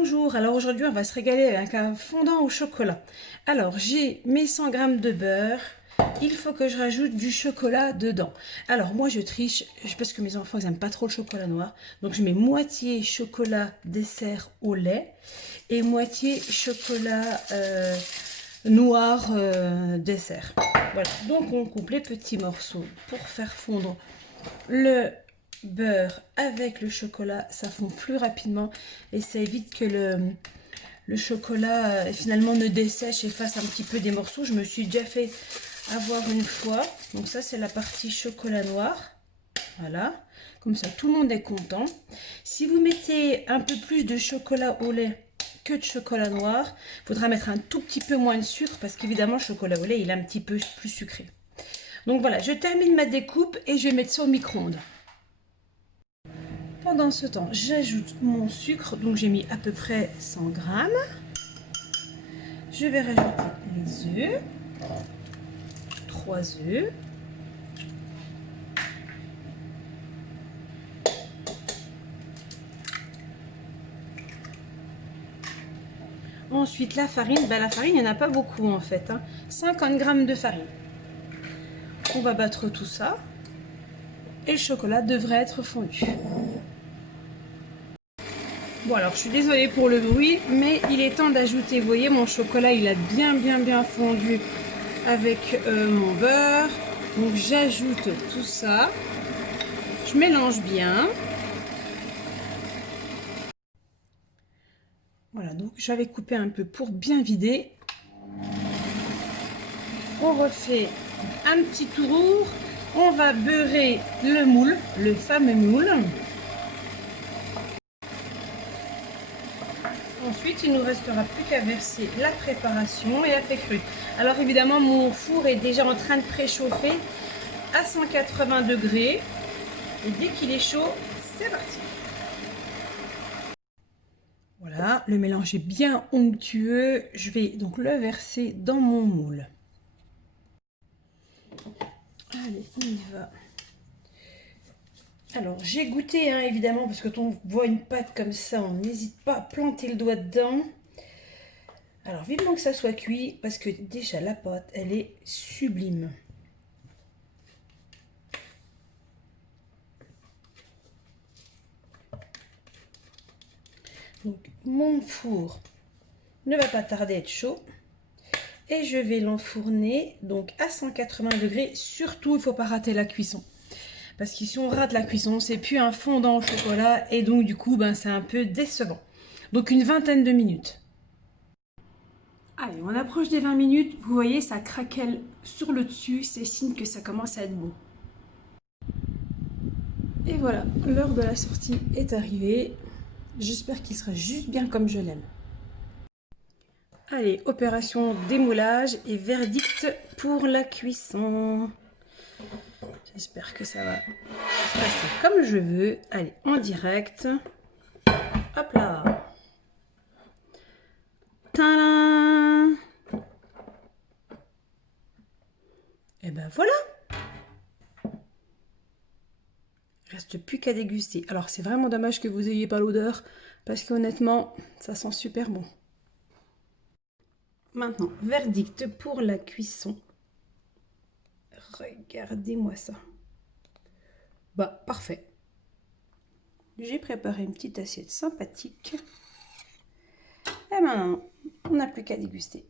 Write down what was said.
Bonjour, alors aujourd'hui on va se régaler avec un fondant au chocolat. Alors j'ai mes 100 g de beurre, il faut que je rajoute du chocolat dedans. Alors moi je triche parce que mes enfants ils n'aiment pas trop le chocolat noir. Donc je mets moitié chocolat dessert au lait et moitié chocolat noir dessert. Voilà, donc on coupe les petits morceaux pour faire fondre le beurre avec le chocolat, ça fond plus rapidement et ça évite que le chocolat finalement ne dessèche et fasse un petit peu des morceaux. Je me suis déjà fait avoir une fois. Donc ça c'est la partie chocolat noir. Voilà, comme ça tout le monde est content. Si vous mettez un peu plus de chocolat au lait que de chocolat noir, il faudra mettre un tout petit peu moins de sucre parce qu'évidemment le chocolat au lait il est un petit peu plus sucré. Donc voilà, je termine ma découpe et je vais mettre ça au micro-ondes. Pendant ce temps, j'ajoute mon sucre, donc j'ai mis à peu près 100 g. Je vais rajouter les œufs, 3 œufs. Ensuite, la farine, la farine, il n'y en a pas beaucoup en fait, 50 g de farine. On va battre tout ça et le chocolat devrait être fondu. Bon alors je suis désolée pour le bruit, mais il est temps d'ajouter, vous voyez mon chocolat il a bien fondu avec mon beurre. Donc j'ajoute tout ça, je mélange bien. Voilà, donc j'avais coupé un peu pour bien vider. On refait un petit tour, on va beurrer le moule, le fameux moule. Ensuite, il ne nous restera plus qu'à verser la préparation et la fée crue. Alors évidemment, mon four est déjà en train de préchauffer à 180 degrés. Et dès qu'il est chaud, c'est parti. Voilà, le mélange est bien onctueux. Je vais donc le verser dans mon moule. Allez, on y va. Alors, j'ai goûté, évidemment, parce que quand on voit une pâte comme ça, on n'hésite pas à planter le doigt dedans. Alors, vivement que ça soit cuit, parce que déjà, la pâte, elle est sublime. Donc, mon four ne va pas tarder à être chaud. Et je vais l'enfourner donc à 180 degrés. Surtout, il ne faut pas rater la cuisson. Parce que si on rate la cuisson, c'est plus un fondant au chocolat. Et donc, du coup, c'est un peu décevant. Donc, une vingtaine de minutes. Allez, on approche des 20 minutes. Vous voyez, ça craquelle sur le dessus. C'est signe que ça commence à être bon. Et voilà, l'heure de la sortie est arrivée. J'espère qu'il sera juste bien comme je l'aime. Allez, opération démoulage et verdict pour la cuisson. J'espère que ça va se passer comme je veux. Allez, en direct. Hop là. Tadam! Et ben voilà. Il reste plus qu'à déguster. Alors c'est vraiment dommage que vous n'ayez pas l'odeur parce qu'honnêtement, ça sent super bon. Maintenant, verdict pour la cuisson. Regardez-moi ça. Parfait. J'ai préparé une petite assiette sympathique. Et maintenant, on n'a plus qu'à déguster.